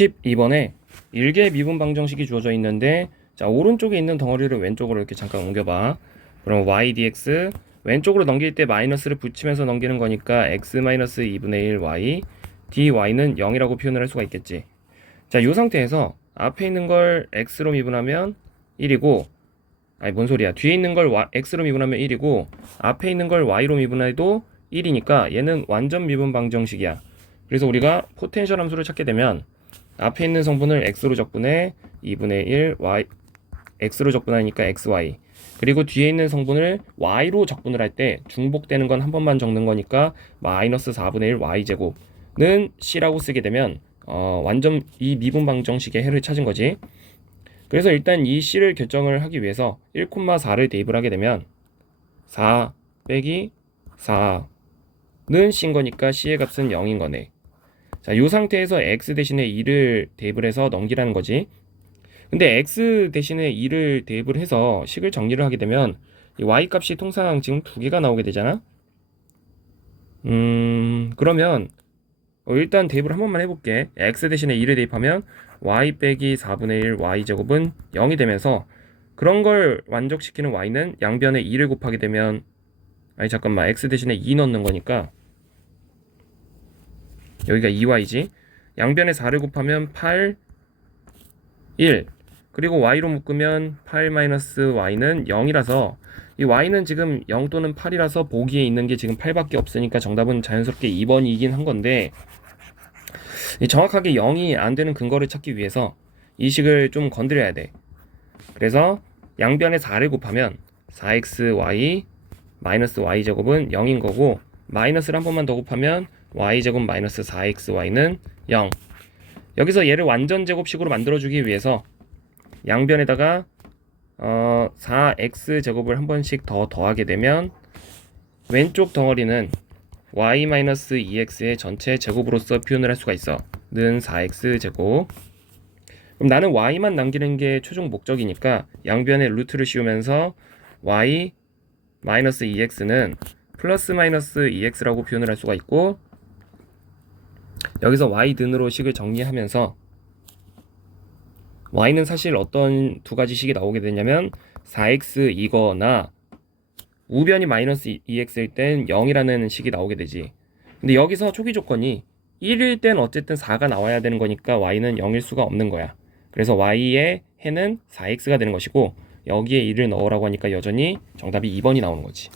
12번에 일개 미분 방정식이 주어져 있는데 자 오른쪽에 있는 덩어리를 왼쪽으로 이렇게 잠깐 옮겨봐. 그럼 y dx 왼쪽으로 넘길 때 마이너스를 붙이면서 넘기는 거니까 x 마이너스 2분의 1 y dy는 0이라고 표현을 할 수가 있겠지. 자 이 상태에서 앞에 있는 걸 x로 미분하면 1이고 아니 뭔 소리야. 뒤에 있는 걸 y, x로 미분하면 1이고 앞에 있는 걸 y로 미분해도 1이니까 얘는 완전 미분 방정식이야. 그래서 우리가 포텐셜 함수를 찾게 되면 앞에 있는 성분을 x로 적분해 2분의 1 y x로 적분하니까 xy 그리고 뒤에 있는 성분을 y로 적분을 할 때 중복되는 건 한 번만 적는 거니까 마이너스 4분의 1 y 제곱는 c라고 쓰게 되면 어, 완전 이 미분 방정식의 해를 찾은 거지. 그래서 일단 이 c를 결정을 하기 위해서 1,4를 대입을 하게 되면 4 빼기 4는 c인 거니까 c의 값은 0인 거네. 자, 이 상태에서 x 대신에 2를 대입을 해서 넘기라는 거지. 근데 x 대신에 2를 대입을 해서 식을 정리를 하게 되면 이 y 값이 통상 지금 두 개가 나오게 되잖아. 음, 그러면 어, 일단 대입을 한 번만 해볼게. x 대신에 2를 대입하면 y 빼기 4분의 1 y 제곱은 0이 되면서 그런 걸 완족시키는 y는 양변에 2를 곱하게 되면 아니 잠깐만 x 대신에 2 넣는 거니까 여기가 2y지. 양변에 4를 곱하면 8, 1. 그리고 y로 묶으면 8 마이너스 y는 0이라서 이 y는 지금 0 또는 8이라서 보기에 있는 게 지금 8밖에 없으니까 정답은 자연스럽게 2번이긴 한 건데 이 정확하게 0이 안 되는 근거를 찾기 위해서 이 식을 좀 건드려야 돼. 그래서 양변에 4를 곱하면 4xy 마이너스 y 제곱은 0인 거고 마이너스를 한 번만 더 곱하면 y 제곱 마이너스 4xy는 0. 여기서 얘를 완전 제곱식으로 만들어주기 위해서 양변에다가 어, 4x 제곱을 한 번씩 더 더하게 되면 왼쪽 덩어리는 y-2x의 전체 제곱으로서 표현을 할 수가 있어. 는 4x 제곱. 그럼 나는 y만 남기는 게 최종 목적이니까 양변에 루트를 씌우면서 y 2x는 플러스 마이너스 2x라고 표현을 할 수가 있고 여기서 y 등으로 식을 정리하면서 y는 사실 어떤 두 가지 식이 나오게 되냐면 4x이거나 우변이 마이너스 2x일 땐 0이라는 식이 나오게 되지. 근데 여기서 초기 조건이 1일 땐 어쨌든 4가 나와야 되는 거니까 y는 0일 수가 없는 거야. 그래서 y의 해는 4x가 되는 것이고 여기에 1을 넣으라고 하니까 여전히 정답이 2번이 나오는 거지.